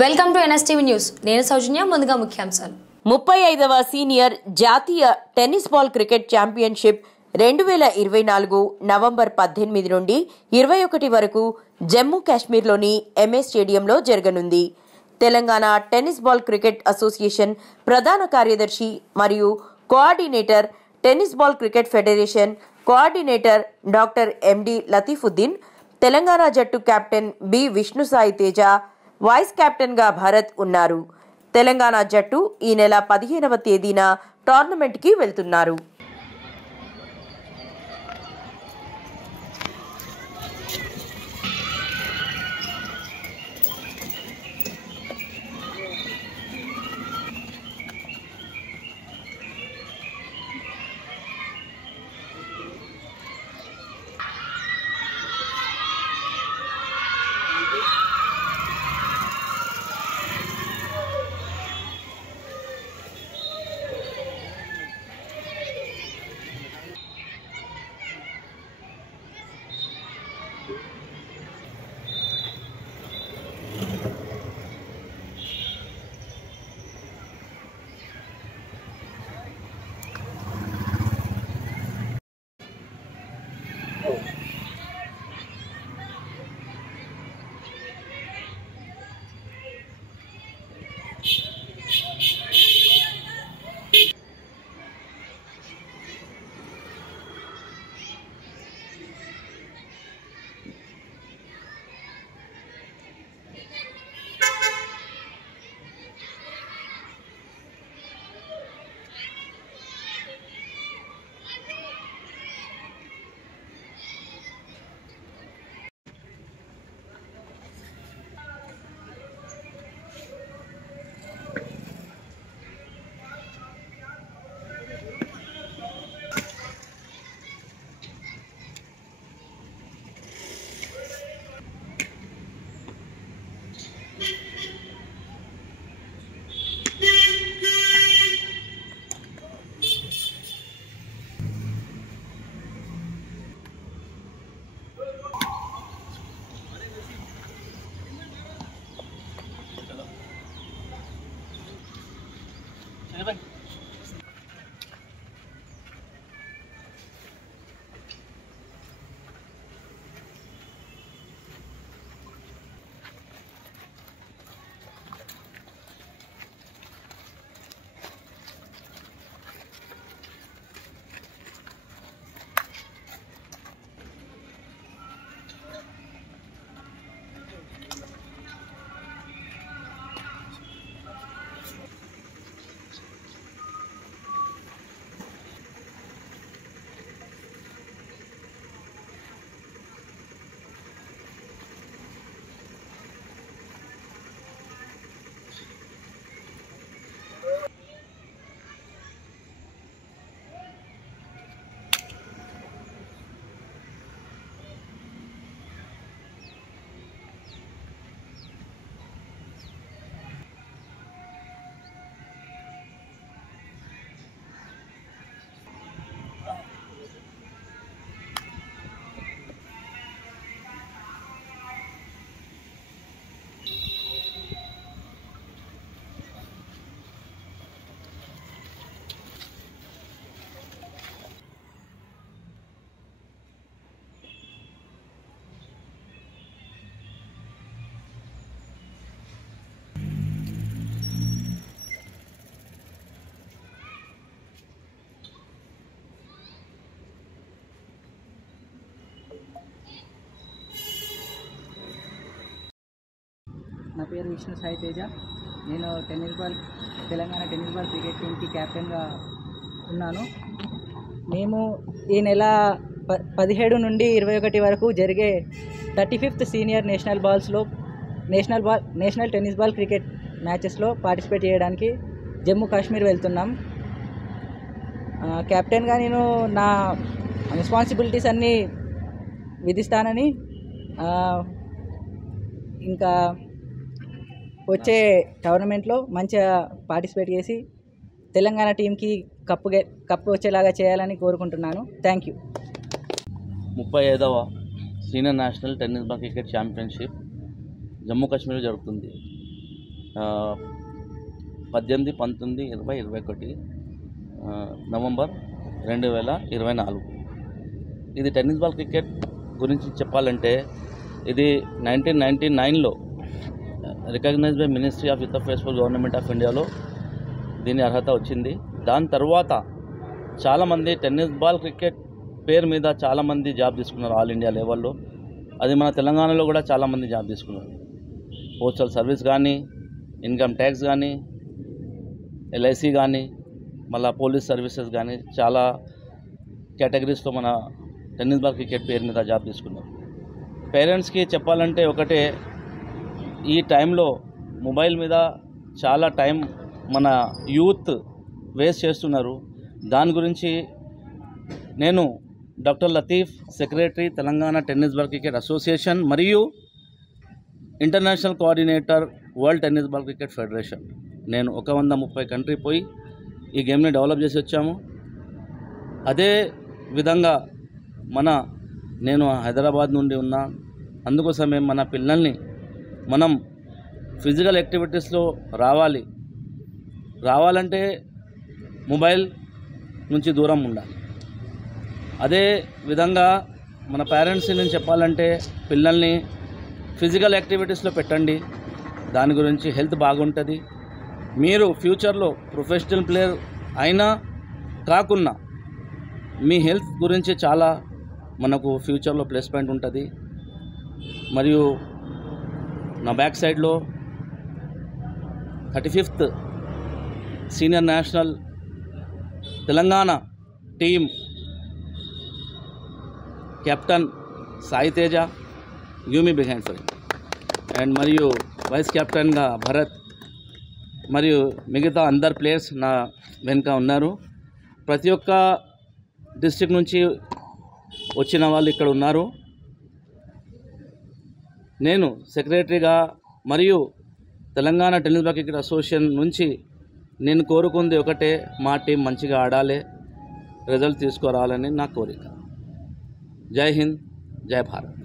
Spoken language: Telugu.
Welcome to NSTV news. నేను సౌజన్య. ముందుగా ముఖ్యాంశాలు. 35వ సీనియర్ జాతీయ tennis ball cricket championship 2024 November 18 నుండి 21 వరకు జమ్మూ కాశ్మీర్లోని ఎంఏ స్టేడియంలో జరగనుంది. Telangana tennis ball cricket association ప్రధాన కార్యదర్శి మరియు coordinator, tennis ball cricket federation coordinator doctor MD Latheefuddin, Telangana జట్టు captain B Vishnusai Teja, vice కెప్టెన్గా భరత్ ఉన్నారు. తెలంగాణ జట్టు ఈ నెల 15వ తేదీన టోర్నమెంట్కి వెళ్తున్నారు. నా పేరు విష్ణుసాయి తేజ. నేను తెలంగాణ టెన్నిస్ బాల్ క్రికెట్ టీమ్కి కెప్టెన్గా ఉన్నాను. మేము ఈ నెల 17 నుండి 21 వరకు జరిగే 35th senior national tennis ball cricket మ్యాచెస్లో పార్టిసిపేట్ చేయడానికి జమ్మూ కాశ్మీర్ వెళ్తున్నాం. కెప్టెన్గా నేను నా రెస్పాన్సిబిలిటీస్ అన్నీ విధిస్తానని, ఇంకా వచ్చే టోర్నమెంట్లో మంచిగా పార్టిసిపేట్ చేసి తెలంగాణ టీంకి కప్పు వచ్చేలాగా చేయాలని కోరుకుంటున్నాను. Thank you. 35వ senior national tennis ball cricket championship Jammu కాశ్మీర్లో జరుగుతుంది. 18, 19, 20, 21 నవంబర్ 2024. ఇది టెన్నిస్ బాల్ క్రికెట్ గురించి చెప్పాలంటే ఇది 1999లో recognize by ministry of youth affairs for government of ఇండియాలో దీని అర్హత వచ్చింది. దాని తర్వాత చాలామంది టెన్నిస్ బాల్ క్రికెట్ పేరు మీద చాలామంది జాబ్ తీసుకున్నారు ఆల్ ఇండియా లెవెల్లో. అది మన తెలంగాణలో కూడా చాలామంది జాబ్ తీసుకున్నారు. పోస్టల్ సర్వీస్ కానీ, ఇన్కమ్ ట్యాక్స్ కానీ, LIC కానీ, మళ్ళీ పోలీస్ సర్వీసెస్ కానీ చాలా కేటగిరీస్లో మన టెన్నిస్ బాల్ క్రికెట్ పేరు మీద జాబ్ తీసుకున్నారు. పేరెంట్స్కి చెప్పాలంటే ఒకటే, ఈ టైంలో మొబైల్ మీద చాలా టైం మన యూత్ వేస్ట్ చేస్తున్నారు. దాని గురించి నేను doctor Latheef, secretary Telangana tennis ball cricket association మరియు international coordinator world tennis ball cricket federation, నేను 130 కంట్రీ పోయి ఈ గేమ్ని డెవలప్ చేసి వచ్చాము. అదే విధంగా నేను హైదరాబాద్ నుండి ఉన్నా. అందుకోసమే మన పిల్లల్ని మనం ఫిజికల్ యాక్టివిటీస్లో రావాలంటే మొబైల్ నుంచి దూరం ఉండాలి. అదే విధంగా మన పేరెంట్స్ని నేను చెప్పాలంటే పిల్లల్ని ఫిజికల్ యాక్టివిటీస్లో పెట్టండి. దాని గురించి హెల్త్ బాగుంటుంది. మీరు ఫ్యూచర్లో ప్రొఫెషనల్ ప్లేయర్ అయినా కాకున్నా మీ హెల్త్ గురించి చాలా మనకు ఫ్యూచర్లో ప్లస్ పాయింట్ ఉంటుంది. మరియు నా బ్యాక్ సైడ్లో 35th senior national Telangana team captain Sai Teja, give me big hand for him. And మరియు వైస్ కెప్టెన్గా భరత్ మరియు మిగతా అందరు ప్లేయర్స్ నా వెనుక ఉన్నారు. ప్రతి ఒక్క డిస్ట్రిక్ట్ నుంచి వచ్చిన వాళ్ళు ఇక్కడ ఉన్నారు. నేను సెక్రటరీగా మరియు Telangana tennis ball cricket association నుంచి నేను కోరుకుంది ఒకటే, మా టీం మంచిగా ఆడాలి, రిజల్ట్ తీసుకురావాలని నా కోరిక. జై హింద్, జై భారత్.